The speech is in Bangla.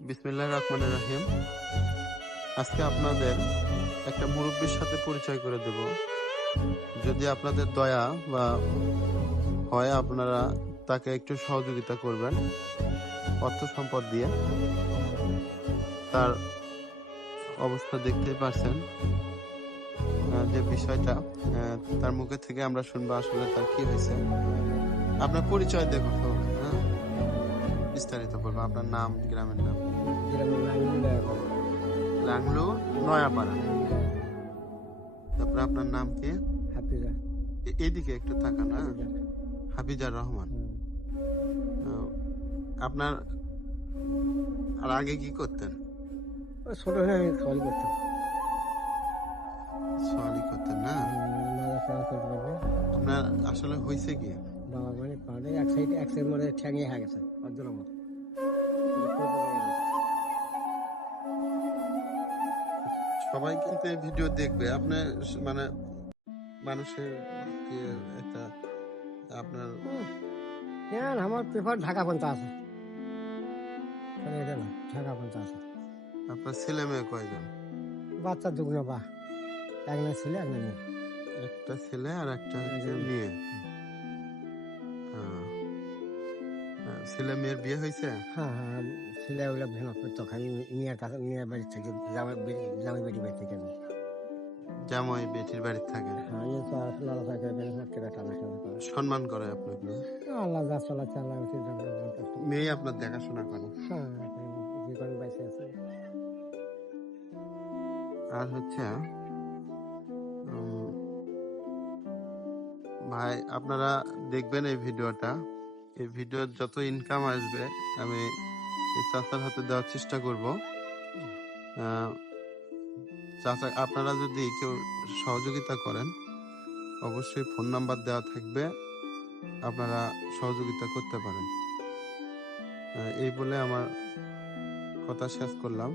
বিসমিল্লাহ রহমানের রহিম। আজকে আপনাদের একটা মুরব্বীর সাথে পরিচয় করে দেব। যদি আপনাদের দয়া বা হয় আপনারা তাকে একটু সহযোগিতা করবেন, অর্থ সম্পদ দিয়ে। তার অবস্থা দেখতেই পারছেন। যে বিষয়টা তার মুখে থেকে আমরা শুনব আসলে তার কি হয়েছে। আপনার পরিচয় দেখো বিস্তারিত বলব আপনার নাম গ্রামের নাম? লাংলো নয়াপাড়া। তারপরে আপনার নাম কি? হাফিজা। এ- এইদিকে একটু তাকান হ্যাঁ? হাফিজা। হাফিজার রহমান। আপনার আর আগে কি করতেন? ছোট হয়ে আমি সল করতাম। সওয়ালি করতেন না? আপনার আসলে হয়েছে কি? বাবা মানে পাড়ে এক সাইড এক সাইড মধ্যে ঠ্যাঙে হয়ে গেছে অর্জন আমার সবাই কিন্তু এই ভিডিও দেখবে। আপনি মানে মানুষের একটা আপনার হ্যাঁ আমার পেপার ঢাকা পর্যন্ত আছে। ঢাকা পর্যন্ত আছে। আপনার ছেলে মেয়ে কয়জন? বাচ্চা দুগুলো বা। এক না ছিল এক না মেয়ে। একটা ছেলে আর একটা মেয়ে। ছেলে মেয়ের বিয়ে হয়েছে? হ্যাঁ হ্যাঁ ছেলে ওগুলো ভেঙে আমি মেয়ের কাছে মেয়ের বাড়ি থেকে জামাই জামাই বেটি বাড়ি থেকে আমি। জামাই বেটির বাড়িতে থাকে? হ্যাঁ সম্মান করে আপনাকে? আল্লাহ যা চলাচ্ছে আল্লাহ মেয়ে আপনার দেখাশোনা করে? হ্যাঁ জীবন বাইসে আছে। আর হচ্ছে ভাই আপনারা দেখবেন এই ভিডিওটা। এই ভিডিওর যত ইনকাম আসবে, আমি এই চাচার হাতে দেওয়ার চেষ্টা করব। চাচা, আপনারা যদি কেউ সহযোগিতা করেন, অবশ্যই ফোন নাম্বার দেওয়া থাকবে। আপনারা সহযোগিতা করতে পারেন। এই বলে আমার কথা শেষ করলাম।